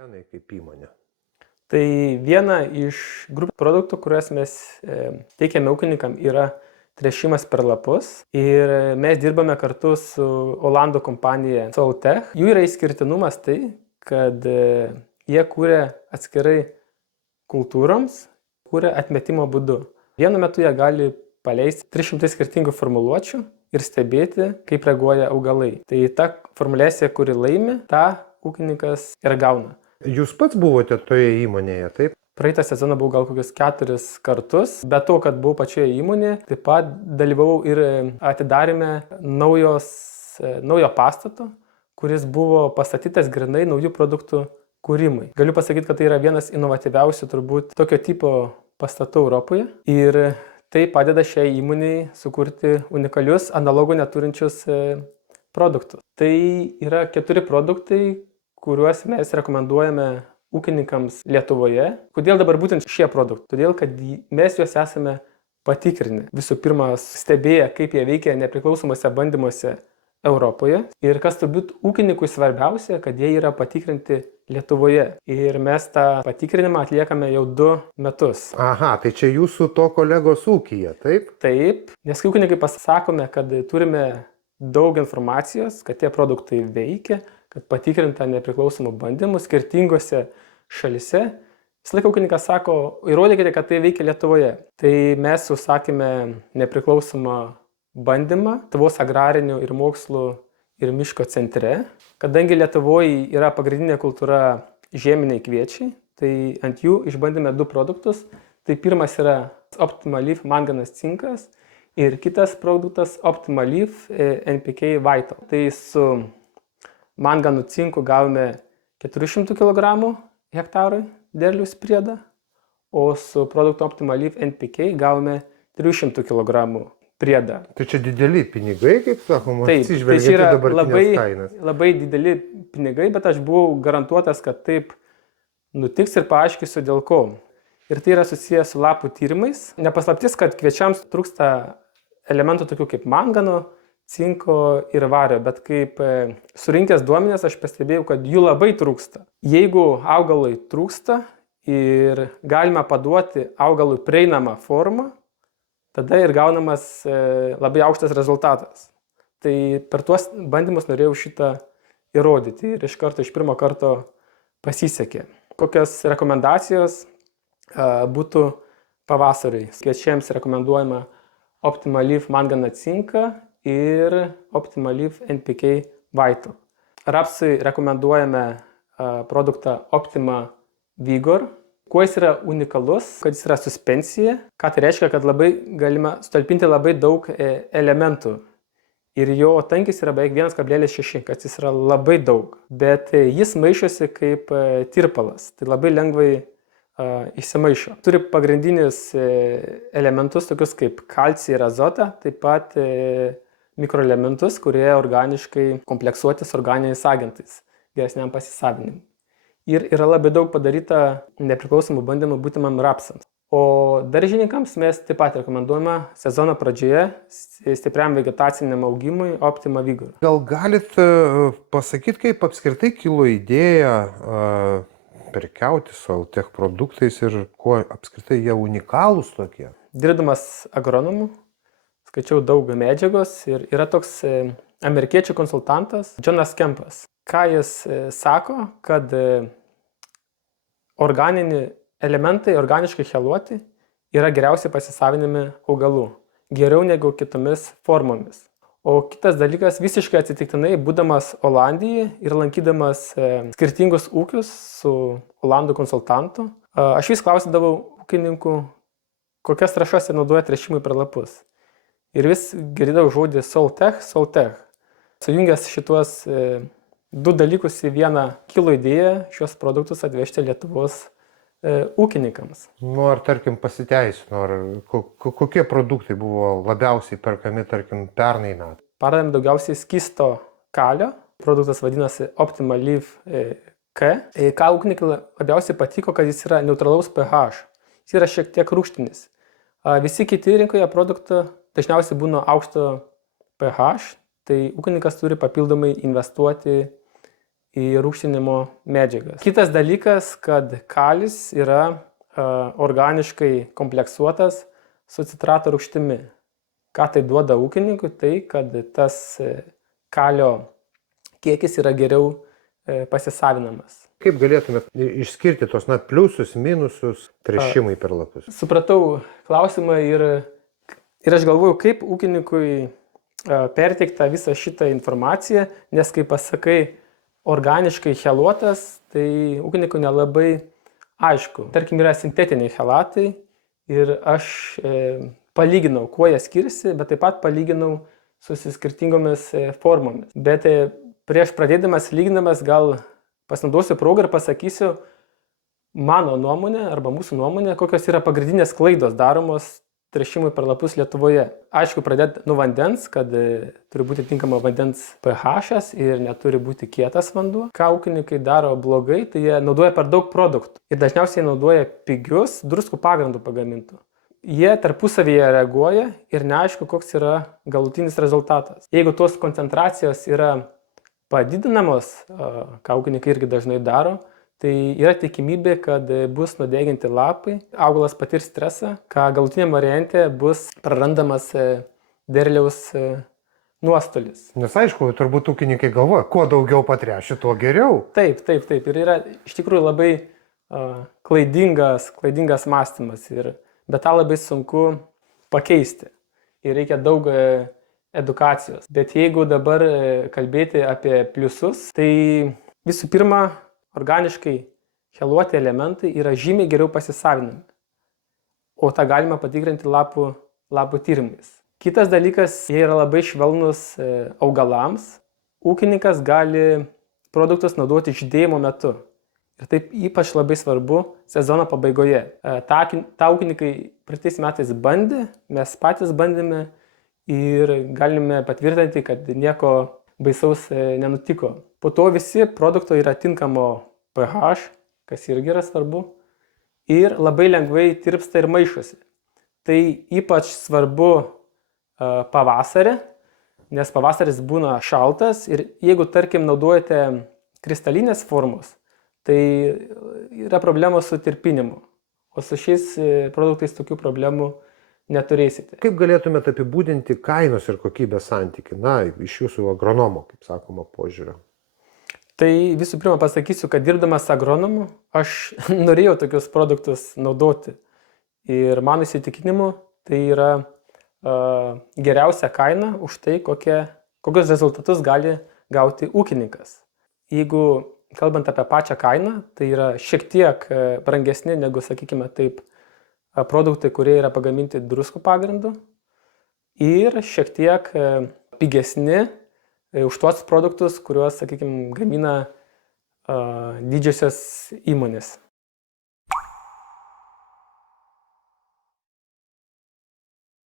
Janai kaip įmonė. Tai viena iš grupės produktų, kuriuos mes teikiame ūkininkam, yra tręšimas per lapus. Ir mes dirbame kartu su Olandų kompanija Soltech. Jų yra išskirtinumas tai, kad jie kūrė atskirai kultūroms, kūrė atmetimo būdu. Vienu metu jie gali paleisti 300 skirtingų formuluočių ir stebėti, kaip reaguoja augalai. Tai ta formulėcija, kuri laimi, tą ūkininkas ir gauna. Jūs pats buvote toje įmonėje, taip? Praeitą sezoną buvau gal kokius 4 kartus. Be to, kad buvau pačioje įmonėje, taip pat dalyvavau ir atidarėme naujo pastato, kuris buvo pastatytas grinai naujų produktų kūrimui. Galiu pasakyti, kad tai yra vienas inovatyviausių turbūt tokio tipo pastatų Europoje. Ir tai padeda šiai įmonei sukurti unikalius, analogų neturinčius produktus. Tai yra 4 produktai, kuriuos mes rekomenduojame ūkininkams Lietuvoje. Kodėl dabar būtent šie produktai? Todėl, kad mes juos esame patikrinę. Visų pirma, stebėję, kaip jie veikia nepriklausomose bandymuose Europoje. Ir kas turbūt ūkininkui svarbiausia, kad jie yra patikrinti Lietuvoje. Ir mes tą patikrinimą atliekame jau 2 metus. Aha, tai čia jūsų to kolegos ūkyje, taip? Taip, nes kai ūkininkai pasakome, kad turime daug informacijos, kad tie produktai veikia, kad patikrinta nepriklausomų bandymų skirtingose šalise. Visą laiką ūkininkas sako, įrodykite, kad tai veikia Lietuvoje. Tai mes užsakėme nepriklausomą bandymą Lietuvos agrarinių ir mokslų ir miško centre. Kadangi Lietuvoje yra pagrindinė kultūra žieminiai kviečiai, tai ant jų išbandėme 2 produktus. Tai pirmas yra Optimalif manganas cinkas ir kitas produktas Optimalif NPK Vital. Tai su manganų cinku gavome 400 kg hektarui derliaus priedą, o su produktu Optimalif NPK gavome 300 kg priedą. Tai čia dideli pinigai, kaip sakoma, atsižvelgiant į dabartinės kainas. Labai dideli pinigai, bet aš buvau garantuotas, kad taip nutiks ir paaiškinsiu dėl ko. Ir tai yra susijęs su lapų tyrimais. Nepaslaptis, kad kviečiams trūksta elementų tokių kaip mangano, cinko ir vario, bet kaip surinkęs duomenis aš pastebėjau, kad jų labai trūksta. Jeigu augalui trūksta ir galima paduoti augalui prieinamą formą, tada ir gaunamas labai aukštas rezultatas. Tai per tuos bandymus norėjau šitą įrodyti ir iš pirmo karto pasisekė. Kokios rekomendacijos būtų pavasariui? Kviečiams rekomenduojama Optimalif manganą cinką ir Optimalif NPK Vital. Rapsui rekomenduojame produktą Optima Vigor. Kuo jis yra unikalus, kad jis yra suspensija, ką tai reiškia, kad galima sutalpinti labai daug elementų. Ir jo tankis yra beveik 1,6, kad jis yra labai daug. Bet jis maišosi kaip tirpalas, tai labai lengvai išsimaišo. Turi pagrindinius elementus, tokius kaip kalcį ir azotą, taip pat mikroelementus, kurie organiškai kompleksuotis organiniais agentais, geresniam pasisavinimui. Ir yra labai daug padaryta nepriklausomų bandymų būtimam rapsams. O daržininkams mes taip pat rekomenduojame sezono pradžioje stipriam vegetaciniam augimui Optima Vigor. Gal galit pasakyti, kaip apskritai kilo idėja prekiauti Soltech produktais ir kuo apskritai jie unikalūs tokie? Dirbdamas agronomu, skaičiau daug medžiagos ir yra toks amerikiečių konsultantas Jonas Kempas. Ką jis sako, kad organiniai elementai, organiškai cheluoti, yra geriausiai pasisavinami augalų, geriau negu kitomis formomis. O kitas dalykas, visiškai atsitiktinai, būdamas Olandijoje ir lankydamas skirtingus ūkius su Olandų konsultantu, aš vis klausydavau ūkininkų, kokias trąšas jie naudoja tręšimui per lapus. Ir vis girdėjau žodį Soltech. Sujungęs šituos 2 dalykus į vieną, kilo idėja šios produktus atvežti Lietuvos ūkininkams. Ar tarkim pasiteisino, ar kokie produktai buvo labiausiai perkami, tarkim, pernai metų? Pardavėm daugiausiai skysto kalio, produktas vadinasi Optimalif K. Ką ūkininkai labiausiai patiko, kad jis yra neutralaus pH, jis yra šiek tiek rūgštinis. Visi kiti rinkoje produktai dažniausiai būna aukšto pH, tai ūkininkas turi papildomai investuoti į rūgštinimo medžiagas. Kitas dalykas, kad kalis yra organiškai kompleksuotas su citrato rūgštimi. Ką tai duoda ūkininkui? Tai, kad tas kalio kiekis yra geriau pasisavinamas. Kaip galėtume išskirti tos pliusus, minusus tręšimai per lapus? Supratau klausimą ir aš galvoju, kaip ūkininkui perteikti visą šitą informaciją, nes kai pasakai organiškai cheluotas, tai ūkininkui nelabai aišku. Tarkim, yra sintetiniai chelatai ir aš palyginau, kuo jie skiriasi, bet taip pat palyginau su skirtingomis formomis. Bet prieš pradėdamas lyginamas gal pasinaudosiu progą ir pasakysiu mano nuomonę arba mūsų nuomonę, kokios yra pagrindinės klaidos daromos tręšimui per lapus Lietuvoje. Aišku, pradėti nuo vandens, kad turi būti tinkama vandens pH ir neturi būti kietas vanduo. Ką ūkininkai daro blogai, tai jie naudoja per daug produktų ir dažniausiai naudoja pigius druskų pagrindų pagamintų. Jie tarpusavyje reaguoja ir neaišku, koks yra galutinis rezultatas. Jeigu tos koncentracijos yra padidinamos, ką ūkininkai irgi dažnai daro, tai yra tikimybė, kad bus nudeginti lapai, augalas patirs stresą, ką galutiniam variante bus prarandamas derliaus nuostolis. Nes aišku, turbūt ūkininkai galvoja, kuo daugiau patręši, tuo geriau. Taip. Ir yra iš tikrųjų labai klaidingas mąstymas, bet tą labai sunku pakeisti. Ir reikia daug edukacijos. Bet jeigu dabar kalbėti apie pliusus, tai visų pirma, organiškai cheluoti elementai yra žymiai geriau pasisavinami. O tą galima patikrinti lapų tyrimais. Kitas dalykas, jie yra labai švelnus augalams. Ūkininkas gali produktus naudoti žydėjimo metu. Ir taip ypač labai svarbu sezono pabaigoje. Ta ūkininkai praeitais metais bandė, mes patys bandėme ir galime patvirtinti, kad nieko baisaus nenutiko. Po to visi produktai yra tinkamo pH, kas irgi yra svarbu, ir labai lengvai tirpsta ir maišosi. Tai ypač svarbu pavasarį, nes pavasaris būna šaltas ir jeigu, tarkim, naudojate kristalinės formos, tai yra problemos su tirpinimu. O su šiais produktais tokių problemų neturėsite. Kaip galėtumėte apibūdinti kainos ir kokybės santykį? Iš jūsų agronomo, kaip sakoma, požiūrio. Tai visų pirma pasakysiu, kad dirbdamas agronomu, aš norėjau tokius produktus naudoti. Ir mano įsitikinimu, tai yra geriausia kaina už tai, kokius rezultatus gali gauti ūkininkas. Jeigu kalbant apie pačią kainą, tai yra šiek tiek brangesni negu, sakykime taip, produktai, kurie yra pagaminti druskų pagrindu ir šiek tiek pigesni už tuos produktus, kuriuos, sakykime, gamina didžiosios įmonės.